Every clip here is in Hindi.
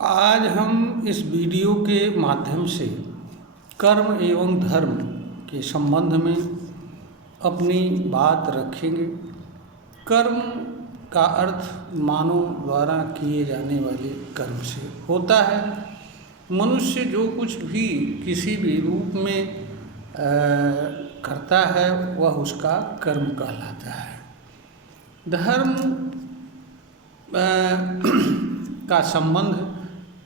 आज हम इस वीडियो के माध्यम से कर्म एवं धर्म के संबंध में अपनी बात रखेंगे। कर्म का अर्थ मानव द्वारा किए जाने वाले कर्म से होता है। मनुष्य जो कुछ भी किसी भी रूप में करता है वह उसका कर्म कहलाता है। धर्म का संबंध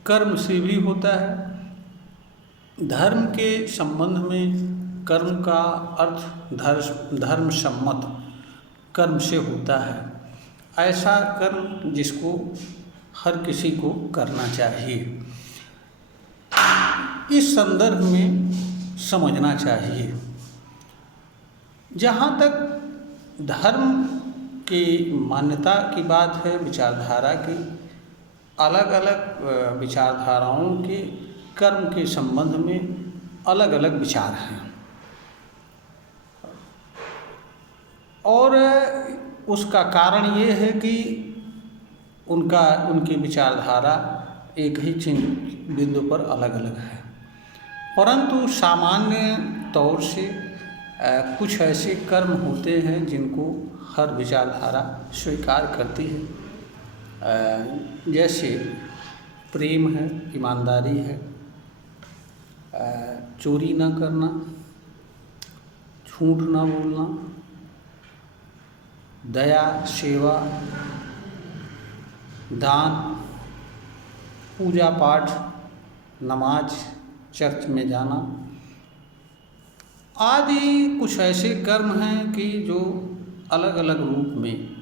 कर्म से भी होता है। धर्म के संबंध में कर्म का अर्थ धर्म सम्मत कर्म से होता है। ऐसा कर्म जिसको हर किसी को करना चाहिए, इस संदर्भ में समझना चाहिए। जहाँ तक धर्म की मान्यता की बात है, विचारधारा की, अलग अलग विचारधाराओं के कर्म के संबंध में अलग अलग विचार हैं और उसका कारण ये है कि उनकी विचारधारा एक ही चिन्ह बिंदु पर अलग अलग है। परंतु सामान्य तौर से कुछ ऐसे कर्म होते हैं जिनको हर विचारधारा स्वीकार करती है। जैसे प्रेम है, ईमानदारी है, चोरी न करना, झूठ न बोलना, दया, सेवा, दान, पूजा पाठ, नमाज, चर्च में जाना आदि कुछ ऐसे कर्म हैं कि जो अलग अलग रूप में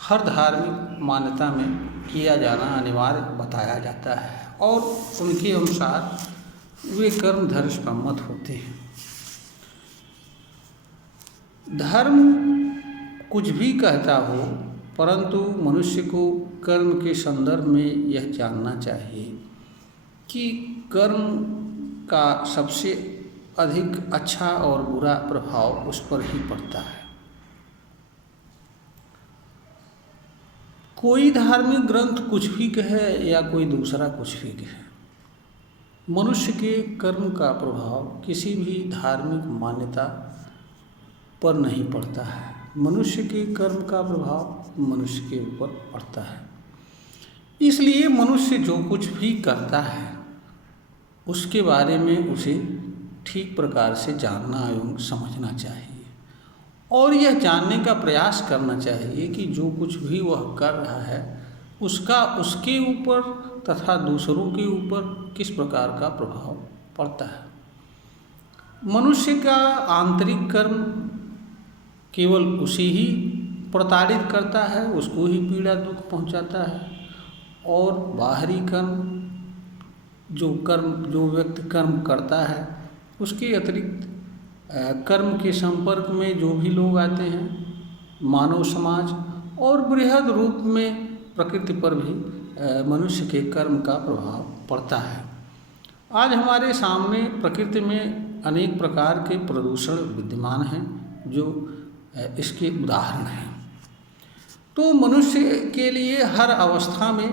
हर धार्मिक मान्यता में किया जाना अनिवार्य बताया जाता है और उनके अनुसार वे कर्म धर्म सम्मत होते हैं। धर्म कुछ भी कहता हो, परंतु मनुष्य को कर्म के संदर्भ में यह जानना चाहिए कि कर्म का सबसे अधिक अच्छा और बुरा प्रभाव उस पर ही पड़ता है। कोई धार्मिक ग्रंथ कुछ भी कहे या कोई दूसरा कुछ भी कहे, मनुष्य के कर्म का प्रभाव किसी भी धार्मिक मान्यता पर नहीं पड़ता है। मनुष्य के कर्म का प्रभाव मनुष्य के ऊपर पड़ता है। इसलिए मनुष्य जो कुछ भी करता है उसके बारे में उसे ठीक प्रकार से जानना एवं समझना चाहिए और यह जानने का प्रयास करना चाहिए कि जो कुछ भी वह कर रहा है उसका उसके ऊपर तथा दूसरों के ऊपर किस प्रकार का प्रभाव पड़ता है। मनुष्य का आंतरिक कर्म केवल उसे ही प्रताड़ित करता है, उसको ही पीड़ा दुख पहुंचाता है और बाहरी कर्म जो व्यक्ति कर्म करता है उसके अतिरिक्त कर्म के संपर्क में जो भी लोग आते हैं, मानव समाज और बृहद रूप में प्रकृति पर भी मनुष्य के कर्म का प्रभाव पड़ता है। आज हमारे सामने प्रकृति में अनेक प्रकार के प्रदूषण विद्यमान हैं जो इसके उदाहरण हैं। तो मनुष्य के लिए हर अवस्था में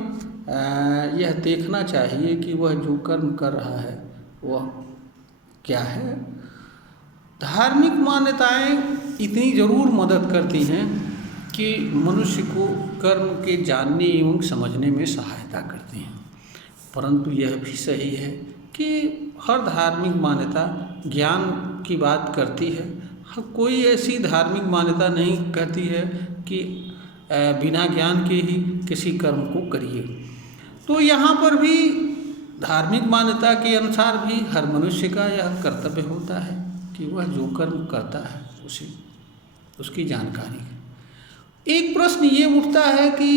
यह देखना चाहिए कि वह जो कर्म कर रहा है वह क्या है। धार्मिक मान्यताएं इतनी ज़रूर मदद करती हैं कि मनुष्य को कर्म के जानने एवं समझने में सहायता करती हैं, परंतु यह भी सही है कि हर धार्मिक मान्यता ज्ञान की बात करती है। कोई ऐसी धार्मिक मान्यता नहीं कहती है कि बिना ज्ञान के ही किसी कर्म को करिए। तो यहाँ पर भी धार्मिक मान्यता के अनुसार भी हर मनुष्य का यह कर्तव्य होता है कि वह जो कर्म करता है उसे उसकी जानकारी है। एक प्रश्न ये उठता है कि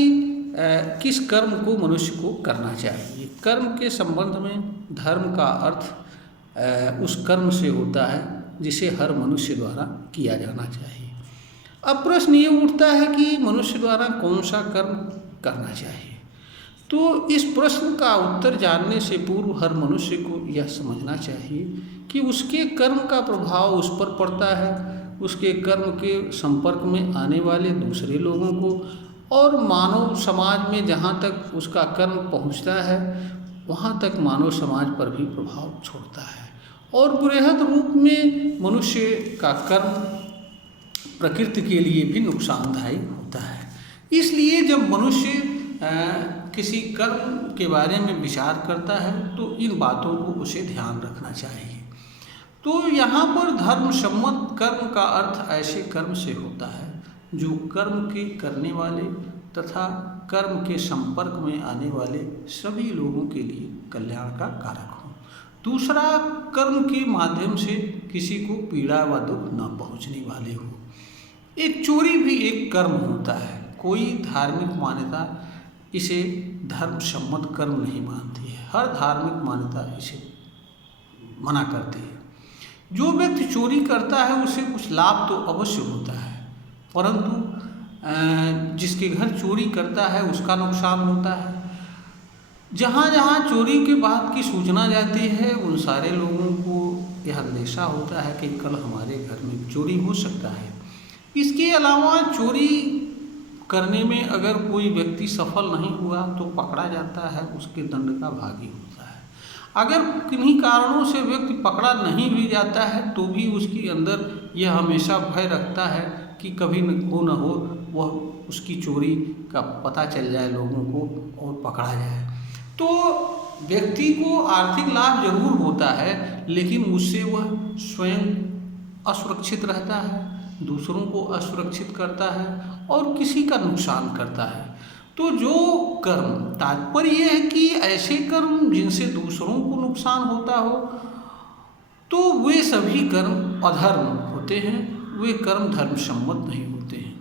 किस कर्म को मनुष्य को करना चाहिए। कर्म के संबंध में धर्म का अर्थ उस कर्म से होता है जिसे हर मनुष्य द्वारा किया जाना चाहिए। अब प्रश्न ये उठता है कि मनुष्य द्वारा कौन सा कर्म करना चाहिए। तो इस प्रश्न का उत्तर जानने से पूर्व हर मनुष्य को यह समझना चाहिए कि उसके कर्म का प्रभाव उस पर पड़ता है, उसके कर्म के संपर्क में आने वाले दूसरे लोगों को और मानव समाज में जहाँ तक उसका कर्म पहुँचता है वहाँ तक मानव समाज पर भी प्रभाव छोड़ता है। और बृहद रूप में मनुष्य का कर्म प्रकृति के लिए भी नुकसानदायी होता है। इसलिए जब मनुष्य किसी कर्म के बारे में विचार करता है तो इन बातों को उसे ध्यान रखना चाहिए। तो यहाँ पर धर्म सम्मत कर्म का अर्थ ऐसे कर्म से होता है जो कर्म के करने वाले तथा कर्म के संपर्क में आने वाले सभी लोगों के लिए कल्याण का कारक हो। दूसरा, कर्म के माध्यम से किसी को पीड़ा व दुख न पहुँचने वाले हो। एक चोरी भी एक कर्म होता है। कोई धार्मिक मान्यता इसे धर्म सम्मत कर्म नहीं मानती है। हर धार्मिक मान्यता इसे मना करती है। जो व्यक्ति चोरी करता है उसे कुछ लाभ तो अवश्य होता है, परंतु जिसके घर चोरी करता है उसका नुकसान होता है। जहाँ जहाँ चोरी के बाद की सूचना जाती है उन सारे लोगों को यह अंदेशा होता है कि कल हमारे घर में चोरी हो सकता है। इसके अलावा चोरी करने में अगर कोई व्यक्ति सफल नहीं हुआ तो पकड़ा जाता है, उसके दंड का भागी होता है। अगर किन्हीं कारणों से व्यक्ति पकड़ा नहीं भी जाता है तो भी उसके अंदर यह हमेशा भय रखता है कि कभी न हो वह उसकी चोरी का पता चल जाए लोगों को और पकड़ा जाए। तो व्यक्ति को आर्थिक लाभ जरूर होता है, लेकिन उससे वह स्वयं असुरक्षित रहता है, दूसरों को असुरक्षित करता है और किसी का नुकसान करता है। तो जो कर्म, तात्पर्य यह है कि ऐसे कर्म जिनसे दूसरों को नुकसान होता हो तो वे सभी कर्म अधर्म होते हैं, वे कर्म धर्म सम्मत नहीं होते हैं।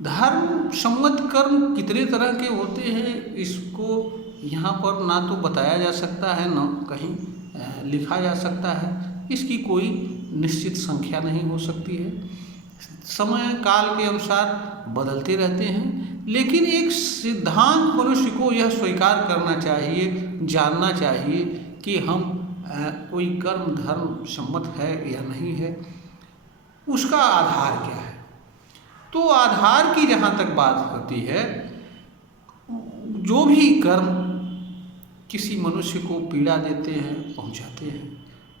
धर्म सम्मत कर्म कितने तरह के होते हैं इसको यहाँ पर ना तो बताया जा सकता है न कहीं लिखा जा सकता है। इसकी कोई निश्चित संख्या नहीं हो सकती है। समय काल के अनुसार बदलते रहते हैं, लेकिन एक सिद्धांत मनुष्य को यह स्वीकार करना चाहिए, जानना चाहिए कि हम कोई कर्म धर्म सम्मत है या नहीं है, उसका आधार क्या है। तो आधार की जहाँ तक बात होती है, जो भी कर्म किसी मनुष्य को पीड़ा देते हैं, पहुँचाते हैं,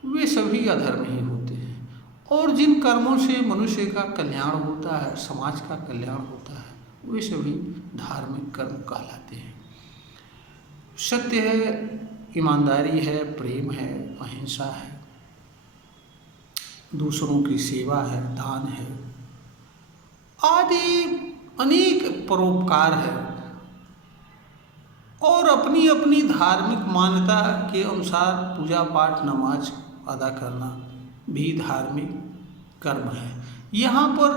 वे सभी अधर्म ही होते हैं। और जिन कर्मों से मनुष्य का कल्याण होता है, समाज का कल्याण होता है, वे सभी धार्मिक कर्म कहलाते हैं। सत्य है, ईमानदारी है, प्रेम है, अहिंसा है, दूसरों की सेवा है, दान है, आदि अनेक परोपकार है। और अपनी अपनी धार्मिक मान्यता के अनुसार पूजा पाठ नमाज अदा करना भी धार्मिक कर्म है। यहाँ पर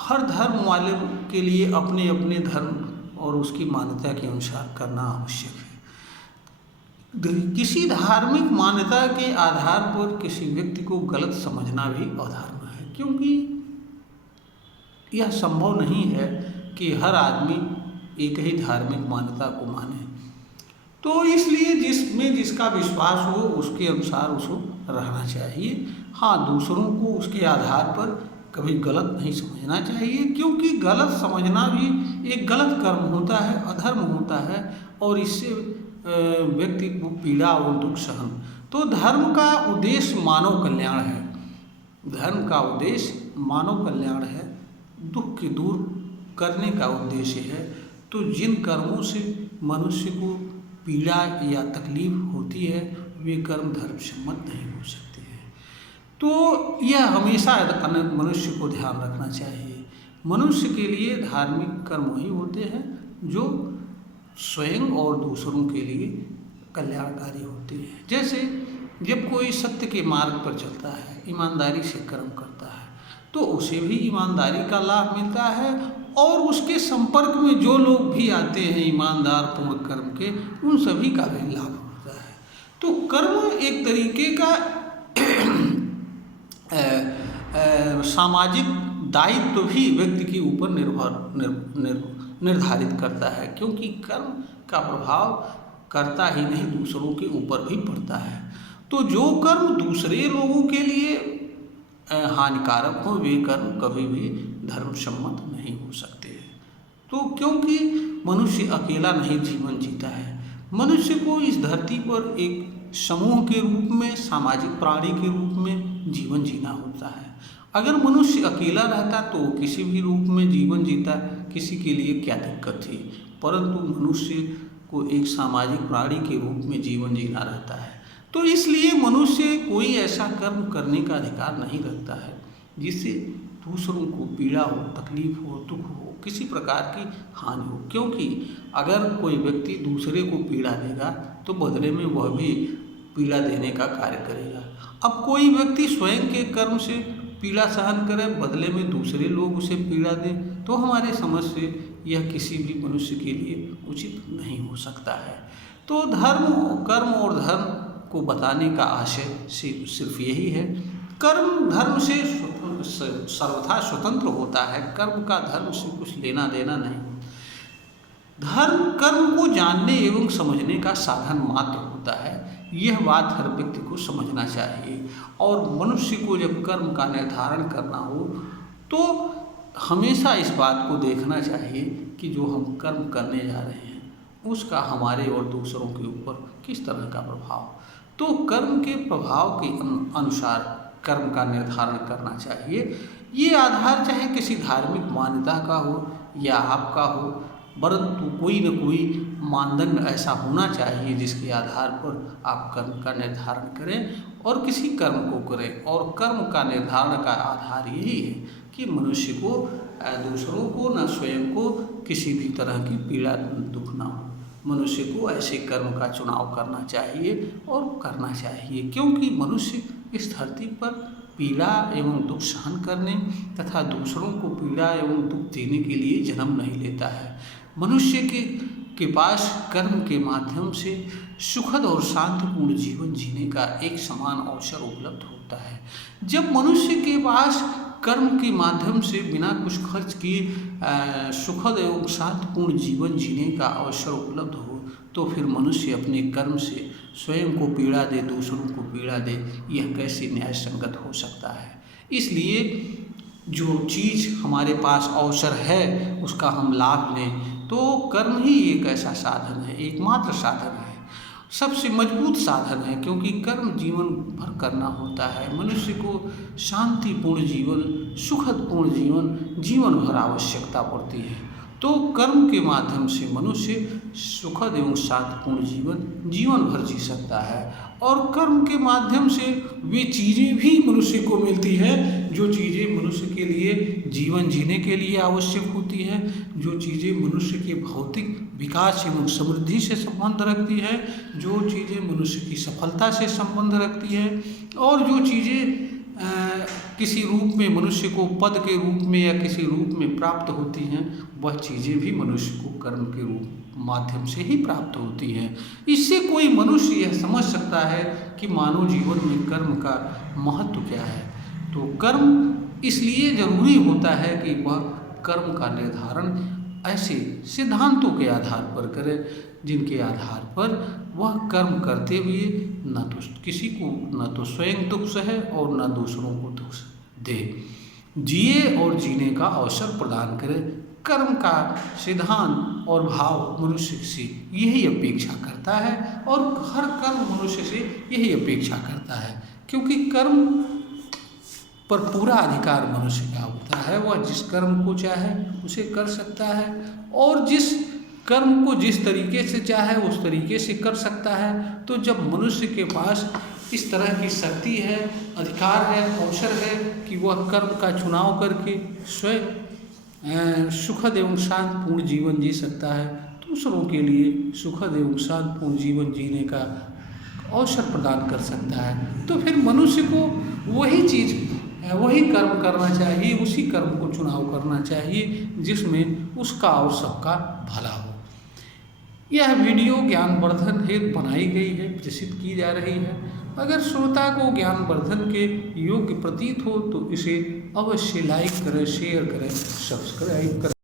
हर धर्म वाले के लिए अपने अपने धर्म और उसकी मान्यता के अनुसार करना आवश्यक है। किसी धार्मिक मान्यता के आधार पर किसी व्यक्ति को गलत समझना भी अधर्म है, क्योंकि यह संभव नहीं है कि हर आदमी एक ही धार्मिक मान्यता को माने। तो इसलिए जिसमें जिसका विश्वास हो उसके अनुसार उसको रहना चाहिए। हाँ, दूसरों को उसके आधार पर कभी गलत नहीं समझना चाहिए, क्योंकि गलत समझना भी एक गलत कर्म होता है, अधर्म होता है, और इससे व्यक्ति को पीड़ा और दुख सहन। तो धर्म का उद्देश्य मानव कल्याण है। धर्म का उद्देश्य मानव कल्याण है, दुख की दूर करने का उद्देश्य है। तो जिन कर्मों से मनुष्य को पीड़ा या तकलीफ होती है वे कर्म धर्म सम्मत नहीं हो सकते हैं। तो यह हमेशा मनुष्य को ध्यान रखना चाहिए। मनुष्य के लिए धार्मिक कर्म वही होते हैं जो स्वयं और दूसरों के लिए कल्याणकारी होते हैं। जैसे जब कोई सत्य के मार्ग पर चलता है, ईमानदारी से कर्म करता है, तो उसे भी ईमानदारी का लाभ मिलता है, और उसके संपर्क में जो लोग भी आते हैं ईमानदार पूर्ण कर्म के, उन सभी का भी लाभ होता है। तो कर्म एक तरीके का सामाजिक दायित्व भी व्यक्ति के ऊपर निर्धारित करता है, क्योंकि कर्म का प्रभाव करता ही नहीं दूसरों के ऊपर भी पड़ता है। तो जो कर्म दूसरे लोगों के लिए हानिकारक हो वे कर्म कभी भी धर्म सम्मत नहीं हो सकते हैं। तो क्योंकि मनुष्य अकेला नहीं जीवन जीता है, मनुष्य को इस धरती पर एक समूह के रूप में, सामाजिक प्राणी के रूप में जीवन जीना होता है। अगर मनुष्य अकेला रहता तो वो किसी भी रूप में जीवन जीता, किसी के लिए क्या दिक्कत थी, परंतु मनुष्य को एक सामाजिक प्राणी के रूप में जीवन जीना रहता है। तो इसलिए मनुष्य कोई ऐसा कर्म करने का अधिकार नहीं रखता है जिससे दूसरों को पीड़ा हो, तकलीफ हो, दुख हो, किसी प्रकार की हानि हो। क्योंकि अगर कोई व्यक्ति दूसरे को पीड़ा देगा तो बदले में वह भी पीड़ा देने का कार्य करेगा। अब कोई व्यक्ति स्वयं के कर्म से पीड़ा सहन करे, बदले में दूसरे लोग उसे पीड़ा दें, तो हमारे समझ से यह किसी भी मनुष्य के लिए उचित नहीं हो सकता है। तो धर्म, कर्म और धर्म को बताने का आशय सिर्फ यही है। कर्म धर्म से सर्वथा स्वतंत्र होता है, कर्म का धर्म से कुछ लेना देना नहीं। धर्म कर्म को जानने एवं समझने का साधन मात्र होता है, यह बात हर व्यक्ति को समझना चाहिए। और मनुष्य को जब कर्म का निर्धारण करना हो तो हमेशा इस बात को देखना चाहिए कि जो हम कर्म करने जा रहे हैं उसका हमारे और दूसरों के ऊपर किस तरह का प्रभाव। तो कर्म के प्रभाव के अनुसार कर्म का निर्धारण करना चाहिए। ये आधार चाहे किसी धार्मिक मान्यता का हो या आपका हो, परंतु कोई न कोई मानदंड ऐसा होना चाहिए जिसके आधार पर आप कर्म का निर्धारण करें और किसी कर्म को करें। और कर्म का निर्धारण का आधार यही है कि मनुष्य को, दूसरों को, न स्वयं को किसी भी तरह की पीड़ा दुख ना हो। मनुष्य को ऐसे कर्म का चुनाव करना चाहिए और करना चाहिए, क्योंकि मनुष्य इस धरती पर पीड़ा एवं दुख सहन करने तथा दूसरों को पीड़ा एवं दुख देने के लिए जन्म नहीं लेता है। मनुष्य के पास कर्म के माध्यम से सुखद और शांतिपूर्ण जीवन जीने का एक समान अवसर उपलब्ध होता है। जब मनुष्य के पास कर्म के माध्यम से बिना कुछ खर्च किए सुखद एवं शांतिपूर्ण जीवन जीने का अवसर उपलब्ध हो तो फिर मनुष्य अपने कर्म से स्वयं को पीड़ा दे, दूसरों को पीड़ा दे, यह कैसे न्याय संगत हो सकता है। इसलिए जो चीज़ हमारे पास अवसर है उसका हम लाभ लें, तो कर्म ही एक ऐसा साधन है, एकमात्र साधन है, सबसे मजबूत साधन है, क्योंकि कर्म जीवन भर करना होता है। मनुष्य को शांतिपूर्ण जीवन, सुखदपूर्ण जीवन भर आवश्यकता पड़ती है। तो कर्म के माध्यम से मनुष्य सुखद एवं शांतिपूर्ण जीवन भर जी सकता है। और कर्म के माध्यम से वे चीज़ें भी मनुष्य को मिलती है जो चीज़ें मनुष्य के लिए जीवन जीने के लिए आवश्यक होती है, जो चीज़ें मनुष्य के भौतिक विकास एवं समृद्धि से संबंध रखती है, जो चीज़ें मनुष्य की सफलता से संबंध रखती है, और जो चीज़ें किसी रूप में मनुष्य को पद के रूप में या किसी रूप में प्राप्त होती हैं, वह चीज़ें भी मनुष्य को कर्म के रूप माध्यम से ही प्राप्त होती हैं। इससे कोई मनुष्य यह समझ सकता है कि मानव जीवन में कर्म का महत्व क्या है। तो कर्म इसलिए जरूरी होता है कि वह कर्म का निर्धारण ऐसे सिद्धांतों के आधार पर करे जिनके आधार पर वह कर्म करते हुए न तो किसी को, न तो स्वयं दुख सहे और न दूसरों को दुख दे, जिए और जीने का अवसर प्रदान करे। कर्म का सिद्धांत और भाव मनुष्य से यही अपेक्षा करता है और हर कर्म मनुष्य से यही अपेक्षा करता है, क्योंकि कर्म पर पूरा अधिकार मनुष्य का होता है। वह जिस कर्म को चाहे उसे कर सकता है और जिस कर्म को जिस तरीके से चाहे उस तरीके से कर सकता है। तो जब मनुष्य के पास इस तरह की शक्ति है, अधिकार है, अवसर है कि वह कर्म का चुनाव करके स्वयं सुखद एवं शांतिपूर्ण जीवन जी सकता है, दूसरों के लिए सुखद एवं शांतिपूर्ण जीवन जीने का अवसर प्रदान कर सकता है, तो फिर मनुष्य को वही कर्म करना चाहिए, उसी कर्म को चुनाव करना चाहिए जिसमें उसका और सबका भला हो। यह वीडियो ज्ञानवर्धन हेतु बनाई गई है, प्रदर्शित की जा रही है। अगर श्रोता को ज्ञानवर्धन के योग्य प्रतीत हो तो इसे अवश्य लाइक करें, शेयर करें, सब्सक्राइब करें।